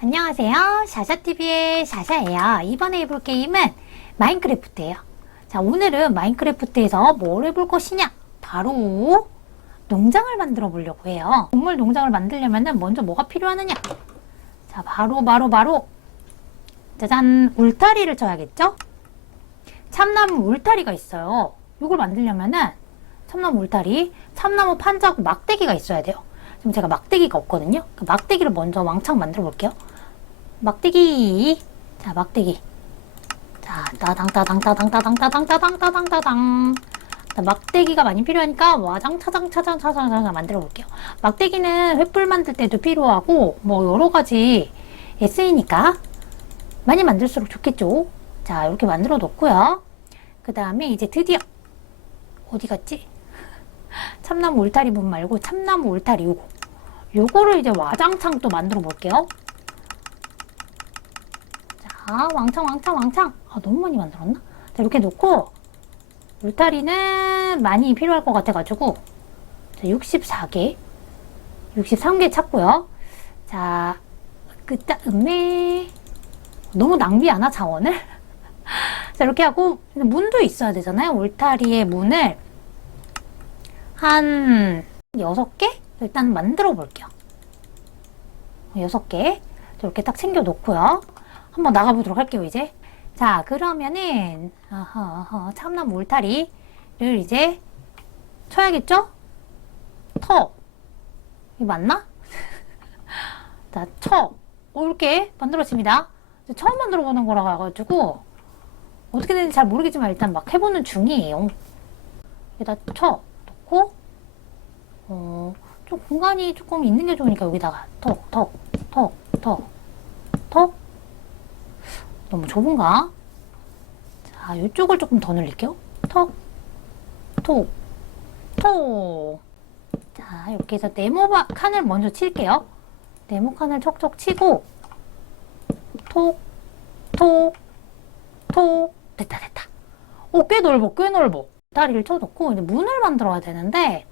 안녕하세요. 샤샤TV의 샤샤예요. 이번에 해볼 게임은 마인크래프트예요. 자, 오늘은 마인크래프트에서 뭘 해볼 것이냐? 바로 농장을 만들어 보려고 해요. 동물 농장을 만들려면 먼저 뭐가 필요하느냐? 자, 바로 바로 바로 짜잔 울타리를 쳐야겠죠? 참나무 울타리가 있어요. 이걸 만들려면은 참나무 울타리, 참나무 판자고 막대기가 있어야 돼요. 지금 제가 막대기가 없거든요. 그 막대기를 먼저 왕창 만들어 볼게요. 막대기. 자, 막대기. 자, 따당따당따당따당따당따당따당. 따당 막대기가 많이 필요하니까 와장차장차장차장차장 만들어 볼게요. 막대기는 횃불 만들 때도 필요하고 뭐 여러 가지 쓰이니까 많이 만들수록 좋겠죠. 자, 이렇게 만들어 놓고요. 그 다음에 이제 드디어 어디 갔지? 참나무 울타리 분 말고 참나무 울타리 요거 요거를 이제 와장창 또 만들어 볼게요. 자, 왕창, 왕창, 왕창. 아, 너무 많이 만들었나? 자, 이렇게 놓고, 울타리는 많이 필요할 것 같아가지고, 자, 64개. 63개 찾고요. 자, 그 다음에, 너무 낭비 하나, 자원을? 자, 이렇게 하고, 문도 있어야 되잖아요. 울타리의 문을 한 6개? 일단 만들어 볼게요. 6개. 이렇게 딱 챙겨 놓고요. 한번 나가보도록 할게요, 이제. 자, 그러면은, 어허, 어허, 참나무 울타리를 이제 쳐야겠죠? 터. 이 맞나? 자, 쳐. 어, 이렇게 만들어집니다. 처음 만들어 보는 거라 가지고, 어떻게 되는지 잘 모르겠지만 일단 막 해보는 중이에요. 여기다 쳐. 놓고, 어, 좀 공간이 조금 있는 게 좋으니까 여기다가 턱, 턱, 턱, 턱, 턱. 너무 좁은가? 자, 이쪽을 조금 더 늘릴게요. 턱, 톡, 톡. 자, 이렇게 해서 네모 바- 칸을 먼저 칠게요. 네모 칸을 척척 치고, 톡, 톡, 톡. 됐다, 됐다. 오, 꽤 넓어, 꽤 넓어. 다리를 쳐놓고, 이제 문을 만들어야 되는데,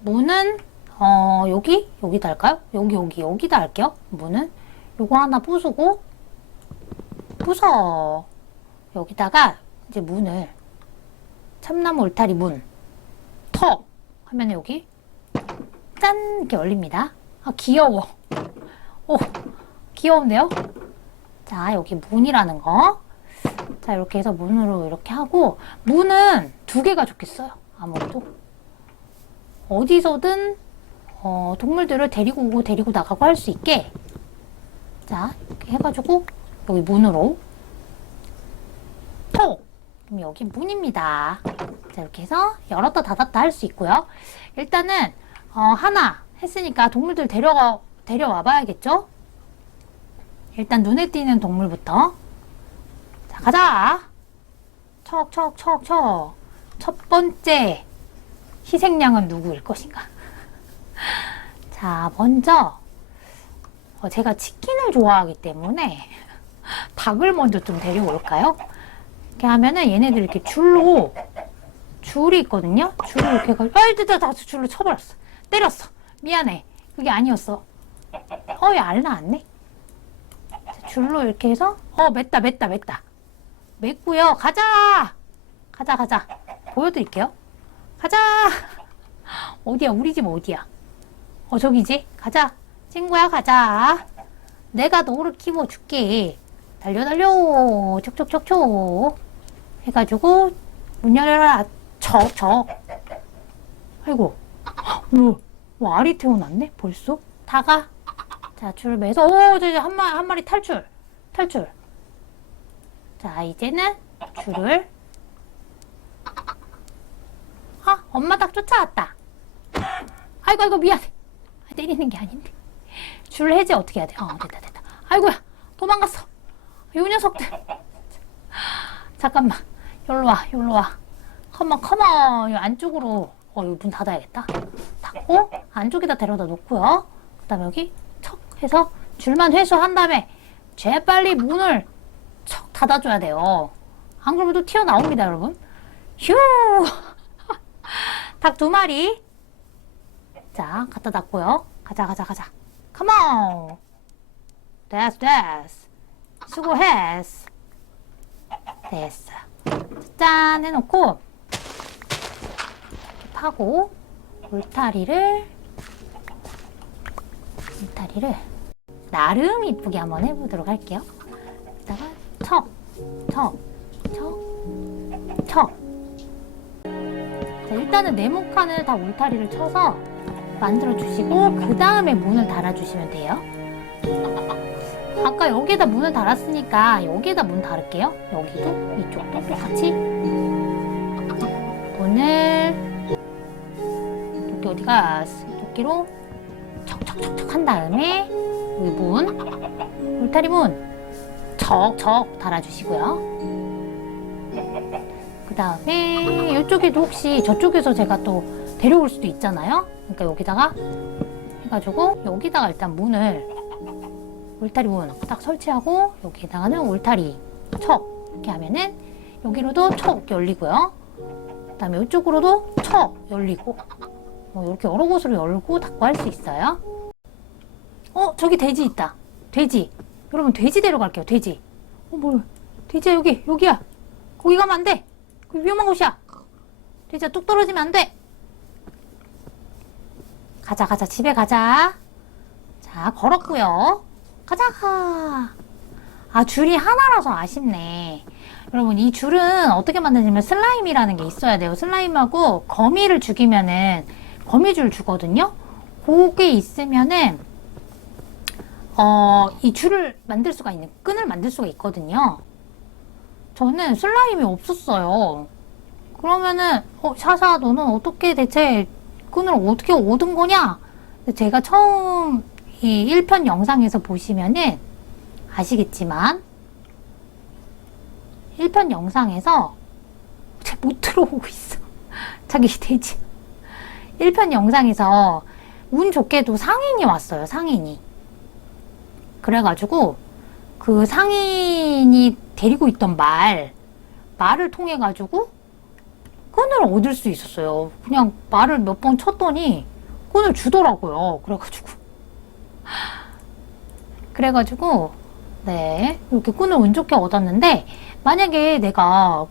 문은, 어, 여기? 여기다 할까요? 여기, 여기, 여기다 할게요. 문은. 요거 하나 부수고, 부서. 여기다가 이제 문을 참나무 울타리 문, 턱 하면 여기 짠 이렇게 열립니다. 아 귀여워. 오 귀여운데요? 자 여기 문이라는 거. 자 이렇게 해서 문으로 이렇게 하고 문은 두 개가 좋겠어요. 아무래도 어디서든 어, 동물들을 데리고 오고 데리고 나가고 할 수 있게 자 이렇게 해가지고 여기 문으로 톡! 그럼 여기 문입니다. 자, 이렇게 해서 열었다 닫았다 할 수 있고요. 일단은 어, 하나 했으니까 동물들 데려가 데려와 봐야겠죠? 일단 눈에 띄는 동물부터 자, 가자. 척 척 척 척. 첫 번째 희생양은 누구일 것인가? 자, 먼저 어, 제가 치킨을 좋아하기 때문에 닭을 먼저 좀 데려올까요? 이렇게 하면은 얘네들 이렇게 줄로 줄이 있거든요. 줄을 이렇게 해가지고 아이 됐다 다 줄로 쳐버렸어. 때렸어. 미안해. 그게 아니었어. 어, 얘 알 나왔네. 자, 줄로 이렇게 해서 어 맸다 맸다 맸다. 맸고요. 가자. 가자 가자. 보여드릴게요. 가자. 어디야? 우리 집 어디야? 어 저기지. 가자. 친구야 가자. 내가 너를 키워줄게. 달려 달려. 촉촉촉촉. 해가지고 문 열어라. 척척. 아이고. 뭐, 뭐 알이 태어났네 벌써? 다가. 자줄 매서 오 저기 한 마리 한 마리 탈출. 탈출. 자 이제는 줄을. 아 엄마 닭 쫓아왔다. 아이고 아이고 미안해. 아, 때리는 게 아닌데. 줄 해제 어떻게 해야 돼? 어 됐다 됐다. 아이고야 도망갔어. 이 녀석들. 잠깐만. 여기로 와, 여기로 와. 컴온, 컴온. 이 안쪽으로. 어, 이거 문 닫아야겠다. 닫고, 안쪽에다 데려다 놓고요. 그 다음에 여기 척 해서 줄만 회수한 다음에 재빨리 문을 척 닫아줘야 돼요. 안 그러면 또 튀어나옵니다, 여러분. 휴! 닭 두 마리. 자, 갖다 놨고요. 가자, 가자, 가자. 컴온! 됐어, 됐어. 수고했어. 됐어. 짠 해놓고 파고 울타리를 울타리를 나름 이쁘게 한번 해보도록 할게요. 여기다가 척, 척, 척, 척. 자, 일단은 네모 칸을 다 울타리를 쳐서 만들어 주시고 그 다음에 문을 달아 주시면 돼요. 아까 여기에다 문을 달았으니까 여기에다 문 달을게요. 여기도 이쪽도 똑같이 문을 도끼 어디 갔어? 도끼로 척척척척 한 다음에 여기 문 울타리 문 척척 달아주시고요. 그 다음에 이쪽에도 혹시 저쪽에서 제가 또 데려올 수도 있잖아요. 그러니까 여기다가 해가지고 여기다가 일단 문을 울타리 문딱 설치하고 여기에다가는 울타리 척 이렇게 하면은 여기로도 척 열리고요. 그 다음에 이쪽으로도 척 열리고 뭐 이렇게 여러 곳으로 열고 닫고 할 수 있어요. 어 저기 돼지 있다. 돼지. 여러분 돼지 데려갈게요. 돼지. 어 뭘? 돼지야 여기 여기야. 거기 가면 안 돼. 그 위험한 곳이야. 돼지야 뚝 떨어지면 안 돼. 가자 가자 집에 가자. 자 걸었고요. 가자. 아 줄이 하나라서 아쉽네. 여러분 이 줄은 어떻게 만드냐면 슬라임이라는 게 있어야 돼요. 슬라임하고 거미를 죽이면은 거미줄 주거든요. 그게 있으면은 어, 이 줄을 만들 수가 있는 끈을 만들 수가 있거든요. 저는 슬라임이 없었어요. 그러면은 어, 샤샤 너는 어떻게 대체 끈을 어떻게 얻은 거냐? 제가 처음 이 1편 영상에서 보시면은 아시겠지만 1편 영상에서 잘 못 들어오고 있어. 자기 돼지. 1편 영상에서 운 좋게도 상인이 왔어요. 상인이. 그래가지고 그 상인이 데리고 있던 말, 말을 통해 가지고 끈을 얻을 수 있었어요. 그냥 말을 몇 번 쳤더니 끈을 주더라고요. 그래가지고 그래가지고 네 이렇게 끈을 운 좋게 얻었는데 만약에 내가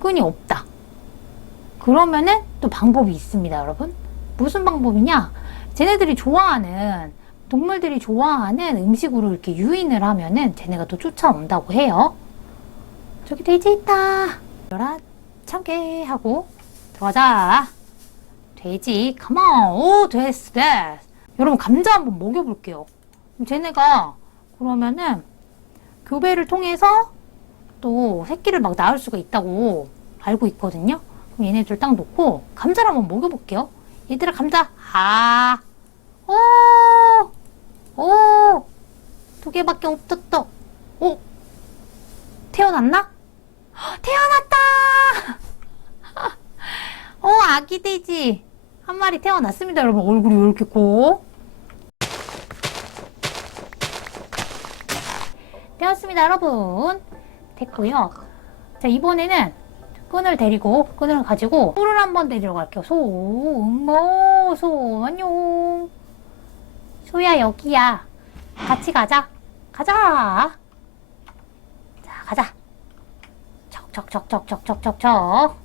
끈이 없다. 그러면은 또 방법이 있습니다, 여러분. 무슨 방법이냐? 쟤네들이 좋아하는 동물들이 좋아하는 음식으로 이렇게 유인을 하면은 쟤네가 또 쫓아온다고 해요. 저기 돼지 있다. 열아 참게 하고 들어가자. 돼지, 컴온. 오, 됐어, 됐어. 여러분 감자 한번 먹여볼게요. 쟤네가 그러면은 교배를 통해서 또 새끼를 막 낳을 수가 있다고 알고 있거든요. 그럼 얘네들 딱 놓고 감자를 한번 먹여볼게요. 얘들아 감자. 아, 오, 오, 두 개밖에 없었어. 오, 태어났나? 헉, 태어났다. 어, 아기 돼지 한 마리 태어났습니다, 여러분. 얼굴이 왜 이렇게 커? 되었습니다, 여러분. 됐고요. 자, 이번에는 끈을 데리고, 끈을 가지고 소를 한번 데리러 갈게요. 소, 응모, 소, 안녕. 소야, 여기야. 같이 가자. 가자. 자, 가자. 척, 척, 척, 척, 척, 척, 척, 척.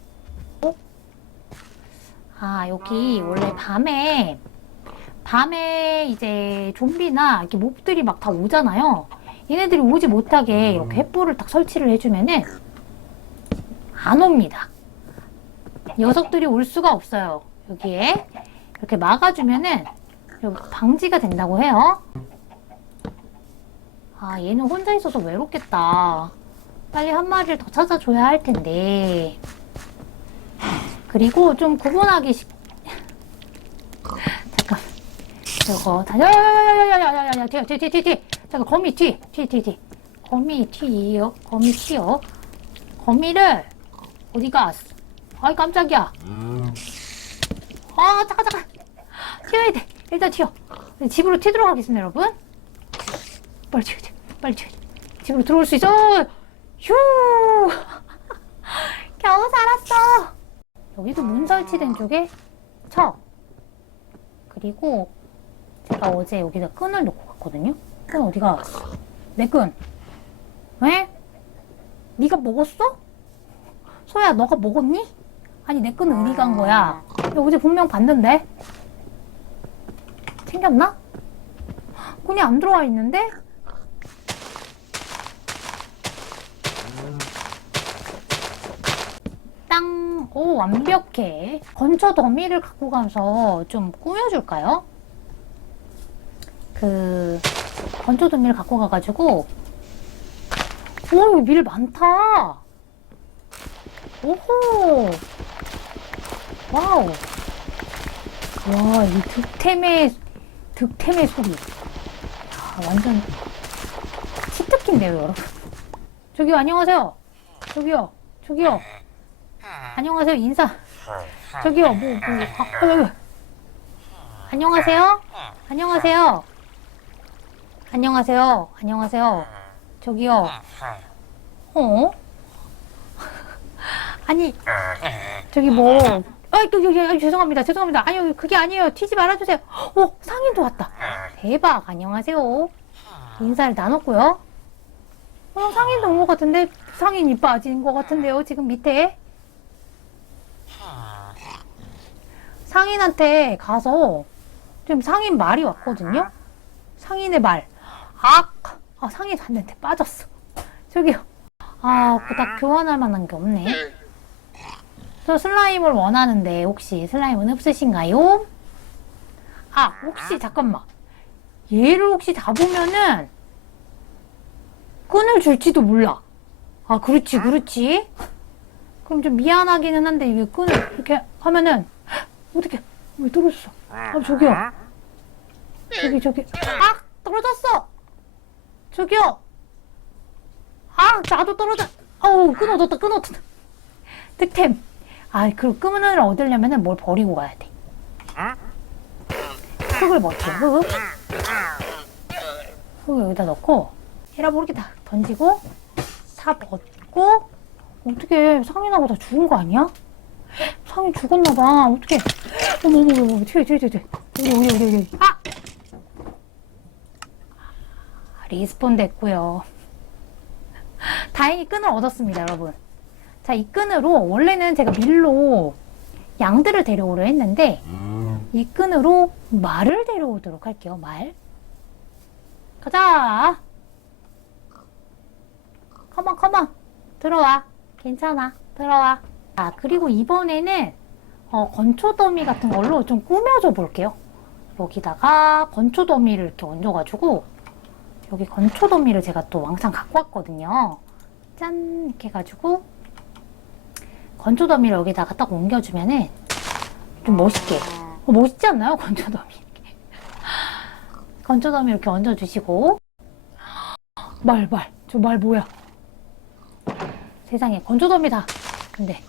아, 여기 원래 밤에 밤에 이제 좀비나 이렇게 몹들이 막 다 오잖아요. 얘네들이 오지 못하게 이렇게 횃불을 딱 설치를 해주면은 안 옵니다. 녀석들이 올 수가 없어요. 여기에 이렇게 막아주면은 방지가 된다고 해요. 아, 얘는 혼자 있어서 외롭겠다. 빨리 한 마리를 더 찾아줘야 할 텐데. 그리고 좀 구분하기 쉽. 잠깐. 저거 다. 야야야야야야야야야 뒤에 뒤에 뒤에 뒤에. 잠깐 거미 뒤뒤뒤 뒤. 거미 뒤요. 거미 뒤요. 거미를 어디 갔어? 아이 깜짝이야. 아 잠깐 잠깐. 튀어야 돼. 일단 튀어. 집으로 튀도록 하겠습니다, 여러분. 빨리 튀어, 튀어. 빨리 튀어. 집으로 들어올 수 있어. 휴. 겨우 살았어. 여기도 문 설치된 쪽에 쳐. 그리고 제가 어제 여기다 끈을 놓고 갔거든요. 끈 어디가 갔어? 내 끈. 왜? 네가 먹었어? 소야, 너가 먹었니? 아니, 내 끈은 어디 간 거야? 야, 어제 분명 봤는데? 챙겼나? 끈이 안 들어와 있는데? 땅! 오, 완벽해. 건초 더미를 갖고 가서 좀 꾸며줄까요? 그, 건초 더미를 갖고 가가지고, 오, 밀 많다! 오호! 와우! 와, 이 득템의, 득템의 소리. 아, 완전, 치트키인데요, 여러분. 저기요, 안녕하세요. 저기요, 저기요. 안녕하세요, 인사. 저기요, 뭐, 뭐, 아, 아, 아. 안녕하세요? 안녕하세요? 안녕하세요? 안녕하세요? 저기요. 어? 아니, 저기 뭐, 아이, 그, 여기, 아이, 죄송합니다. 죄송합니다. 아니요, 그게 아니에요. 튀지 말아주세요. 어, 상인도 왔다. 대박. 안녕하세요. 인사를 나눴고요. 어, 상인도 온 것 같은데, 상인이 빠진 것 같은데요. 지금 밑에. 상인한테 가서 좀 상인 말이 왔거든요. 상인의 말. 악! 아, 상인 갔는데 빠졌어. 저기요. 아, 그닥 교환할 만한 게 없네. 저 슬라임을 원하는데 혹시 슬라임은 없으신가요? 아, 혹시 잠깐만. 얘를 혹시 잡으면은 끈을 줄지도 몰라. 아, 그렇지, 그렇지. 그럼 좀 미안하기는 한데 이게 끈을 이렇게 하면은 어떻게 왜 떨어졌어? 아, 저기요. 저기 저기. 아, 떨어졌어. 저기요. 아, 나도 떨어져. 어우, 끊어졌다, 끊어졌다. 득템. 아, 그 끈을 얻으려면은 뭘 버리고 가야 돼. 흙을 먹게, 흙. 흙을 여기다 넣고, 에라 모르게 다 던지고, 사 벗고, 어떻게 상인하고 다 죽은 거 아니야? 상인 죽었나봐. 어떻게? 어머, 어머, 어머, 튀어, 튀어, 튀어. 우리, 우리, 우리, 우리. 아! 아, 리스폰 됐고요. 다행히 끈을 얻었습니다, 여러분. 자, 이 끈으로 원래는 제가 밀로 양들을 데려오려 했는데 이 끈으로 말을 데려오도록 할게요. 말. 가자. 컴온, 컴온. 들어와. 괜찮아. 들어와. 아, 그리고 이번에는 어, 건초 더미 같은 걸로 좀 꾸며줘 볼게요. 여기다가 건초 더미를 이렇게 얹어가지고 여기 건초더미를 제가 또 왕창 갖고 왔거든요. 짠! 이렇게 해가지고 건초더미를 여기다가 딱 옮겨주면은 좀 멋있게. 어, 멋있지 않나요? 건초더미. 이렇게. 건초더미 이렇게 얹어주시고. 말, 말. 저 말 뭐야? 세상에, 건초더미다. 근데.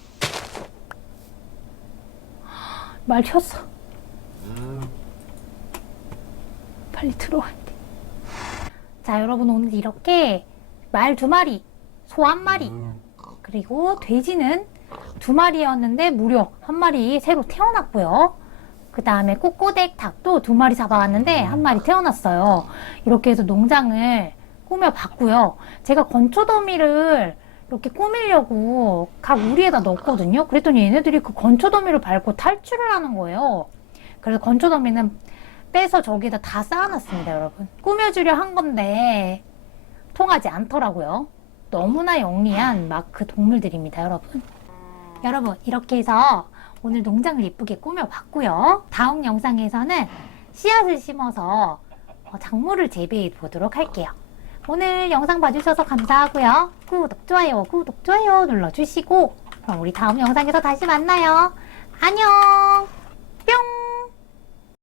말 튀었어. 빨리 들어와야 돼. 자, 여러분 오늘 이렇게 말 두 마리, 소 한 마리, 그리고 돼지는 두 마리였는데 무려 한 마리 새로 태어났고요. 그 다음에 꼬꼬댁 닭도 두 마리 잡아왔는데 한 마리 태어났어요. 이렇게 해서 농장을 꾸며봤고요. 제가 건초더미를 이렇게 꾸미려고 각 우리에다 넣었거든요. 그랬더니 얘네들이 그 건초더미를 밟고 탈출을 하는 거예요. 그래서 건초더미는 빼서 저기다 다 쌓아놨습니다, 여러분. 꾸며주려 한 건데 통하지 않더라고요. 너무나 영리한 막그 동물들입니다, 여러분. 여러분, 이렇게 해서 오늘 농장을 예쁘게 꾸며봤고요. 다음 영상에서는 씨앗을 심어서 어, 작물을 재배해 보도록 할게요. 오늘 영상 봐주셔서 감사하고요. 구독, 좋아요, 구독, 좋아요 눌러주시고 그럼 우리 다음 영상에서 다시 만나요. 안녕!